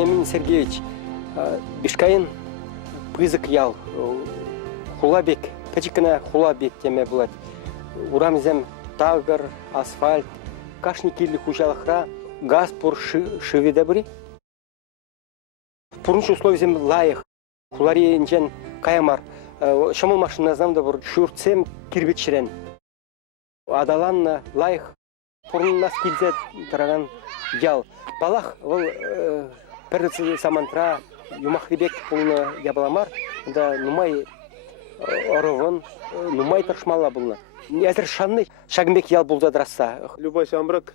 Вениамин Сергеевич, Бишкайын пызык ял, хулабек, качыкына хулабек теме булат. Урамзем тагыр, асфальт, кашни килли хужалахра, газ пур шивиде бури. Пурунч условием лайых, хулари инжен каямар, шамыл машина знамда бур шурцем кирбичрен. Адаланна лайых, пурун нас килзе тараган ял. Балах, ол перцы самантра, юмахрибек пулна ябаламар, да нумай оровон, нумай таршмала булна. Әзір шанны шагмек ял булда драса. Любой шамрак,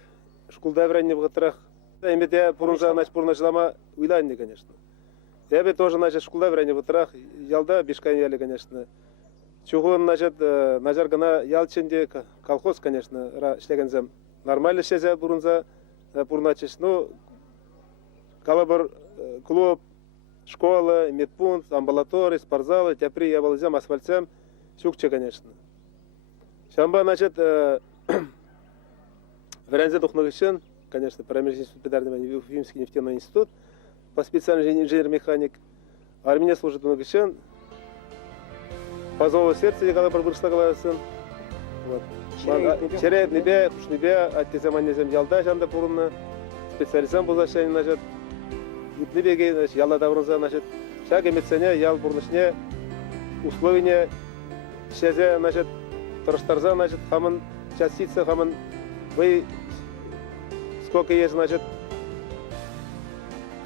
шкулда вранье в гатрах. Имея пурунжа, значит, пурунжлама уйланни, конечно. Я бы тоже, значит, шкулда вранье в гатрах, ялда бишкай яли, конечно. Чугун, значит, нажаргана ялченде колхоз, конечно, шлегензем. Нормально шезе пурунжа, пурначиш, ну, калабар клуб, школа, медпункт, амбулаторий, спортзалы, тяпри, ябалзем, асфальтсем, чукче, конечно. Шамба, значит, Варианте Тухнагышен, конечно, промежуточный педагогический Уфимский нефтяной институт, по специальности инженер-механик. Армия служит в Нагышен. По зову сердца, когда пробыршлагала сын. Череп, небе, кушнебе, аттезаман незем ялда, жанда пурунна, специализам был зашен, значит, небеге, значит, ялда даврунза, значит, шаг эмецене, ял бурнышне, условия, шезе, значит, Траштарза, значит, хаман частица, хаман вы сколько есть, значит,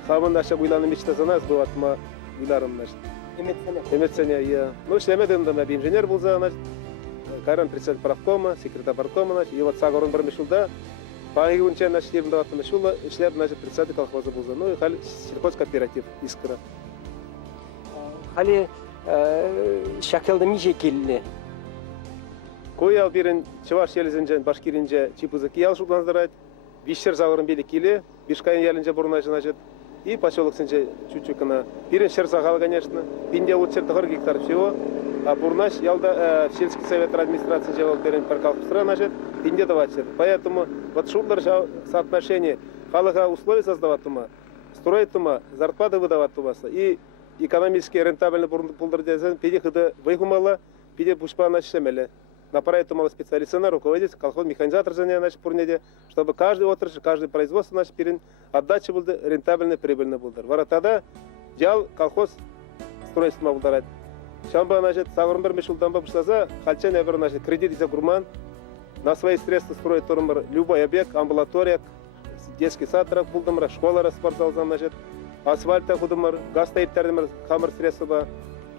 хаман наша буйланы мечта за нас был атма буйларым, значит. Эмецене, я. Ну, шлемеден да наби инженер был за, значит, каран председатель правкома, секретарь правкома, значит, и вот сагорун бар мешулда, паги унча, значит, ерунда атма мешула, и шлеп, значит, председатель колхоза был за, ну, и хали сельхозкооператив искра. Хали шакелда миже келли. Коял бирен чаваш елизенжен башкиринже чипузы киял шукланздырайт, бишер завырын бели киле, бишкайын ялинже бурнай значит, и поселок сенже чуть-чуть бирен шер сахал, конечно, пинде лучше 2 гектар всего, а бурнаш ялда сельский совет администрации жевал бирен паркалпстра, значит, пинде давать. Поэтому вот шутлар соотношение халыга условия создавать тума, строить тума, зарплаты выдавать тумаса и экономически рентабельно пулдырдезен переходы выгумала, пере пушпа начемеле. Направить тумала специалиста на руководитель, колхоз механизатор занял наш пурнеде, чтобы каждый отрасль, каждый производство наш перед отдача был рентабельно, прибыльно был. Вара тогда делал колхоз строительство был дарать. Шамба, значит, сагурмбер мешулдамба пуштаза, хальчан я беру, значит, кредит из гурман, на свои средства строит турмар любой объект, амбулатория, детский сад булдамар, школа спортзал, значит, асфальта худамар, газ стоит термар, хамар средства.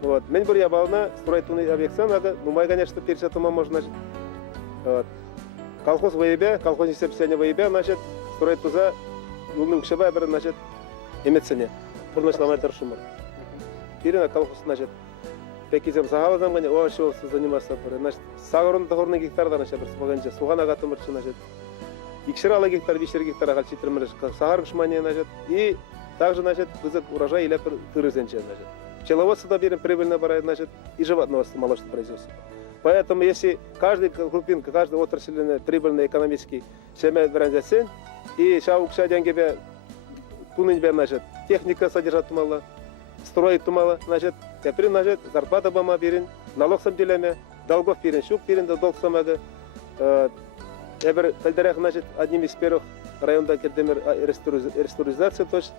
Вот. Мен бір ябална строить объектсан, ну май, конечно, пересетума можно, значит, вот. Колхоз воебе, колхоз сепсене воебе, значит, строить туза, ну укшеба, значит, имецене, пурнаш ламайтар шумар. Перена колхоз, значит, пекизем сагалазам, о, что заниматься, значит, сагорун дохорный гектар, значит, споганче, сугана гатымырчы, значит, икширала гектар, вишер гектар, агальчитрмырыш, сагар кшмане, значит, и также, значит, вызык урожай или тырызенче, значит. Пчеловодство доберем прибыльно барает, значит, и животноводство, молочное производство. Поэтому, если каждая группинка, каждая отрасль прибыльная экономически семя брендесен, и шаукша деньги пунынбе, значит, техника содержать тумала, строить тумала, значит, теперь, значит, зарплата бама берин, налог сам деляме, долгов берин, шук берин, долг самага. Эбер Тальдарях, значит, одним из первых районов Кердемир реструктуризация, то есть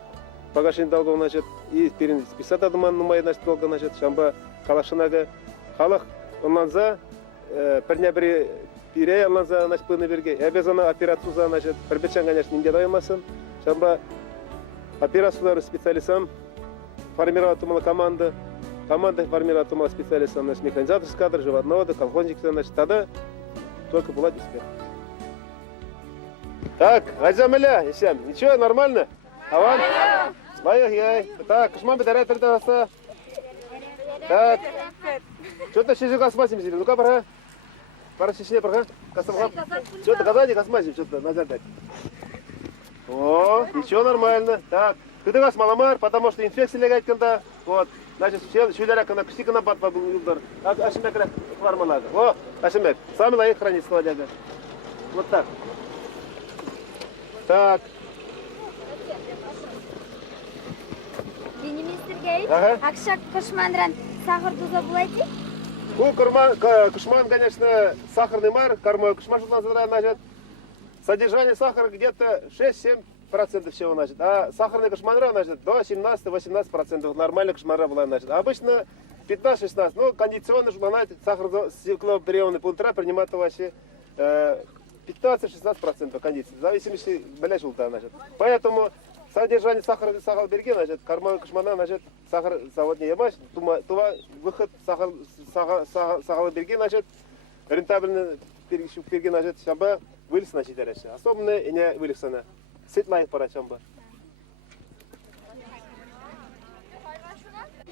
погашение долгов, значит, и переписать адман, ну, мои, значит, долго, значит, шамба калашинага, халах, онланза, пернябри пире, онланза, значит, пыльный берге, и обязана операцию за, значит, пербечан, конечно, не делаемасын, шамба операцию специалистам формировать тумала команда формировать тумала специалистам, значит, механизаторский кадр, животноводы, колхозник, значит, тогда только была успех. Так, Азамеля, Исям, ничего, нормально? Аван? Байя, так, кушман бедарай передаваса. Так. Что-то шиши касмасим зили. Ну-ка, пора. Пора шиши, пора. Касамха. Что-то казани касмасим, что-то назад дать. О, ничего, нормально. Так. Ты вас маламар, потому что инфекция легает когда. Вот. Значит, шулера когда кусика на бат был удар. Ашимек фармалага. О, Ашимек. Сами лайк хранить складяга. Вот так. Так. Сергеевич, Ага. Акшак Кошмандран сахар туза булайте? Кушман, конечно, сахарный мар, кормой кушман, значит, содержание сахара где-то 6-7% всего, значит, а сахарный кошманра, значит, до 17-18%, нормальный кошманра была, значит, а обычно 15-16, ну, кондиционно, значит, сахар стеклоприемный пунктра принимает вообще 15-16% кондиции, в зависимости, блядь, значит, поэтому содержание сахара береги, значит, кормой кошмана, значит, сахар завод не ебать, тума выход сахар береги, значит, рентабельно береги, значит, шамба вылез, значит, особенно и не вылез она, сытлайк пора шамба.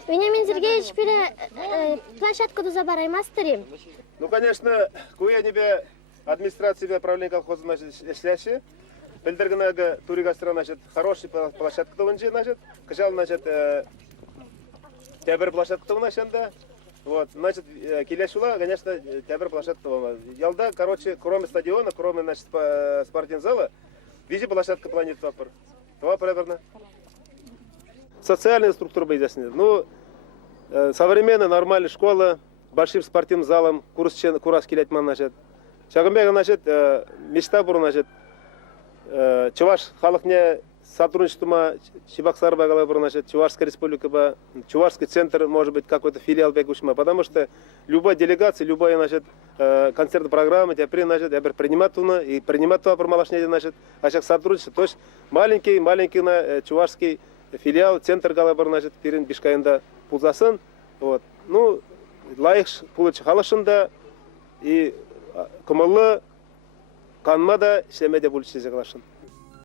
Вениамин Сергеевич, площадку туза бараймастырым. Ну, конечно, куя тебе администрация управления колхоза, значит, следующее. Бельдергенага туригастра, значит, хороший площадка товынчи, значит, качал, значит, тебер площадка товынашанда. Вот, значит, киляшула, конечно, тебер площадка товына. Ялда, короче, кроме стадиона, кроме, значит, спортивного зала, везде площадка планет вапор. Това примерно. Социальная структура изъяснена. Ну, современная, нормальная школа, большим спортивным залом, курс келетман, значит. Шагымбек, значит, мечта был, значит, Чуваш халықне сотрудничество Чебоксар багала, значит, Чувашская республика, Чувашский центр, может быть, какой-то филиал бегушма, потому что любая делегация, любая, значит, концертная программа, теперь, значит, я принимать туна и принимать туа промалашнее, значит, а сейчас сотрудничество, то есть маленький на Чувашский филиал, центр галабар, значит, перед Бишкаенда пулзасын, вот, ну, лайх получи халашында и кумаллы канмада шемеде булчизе калашын.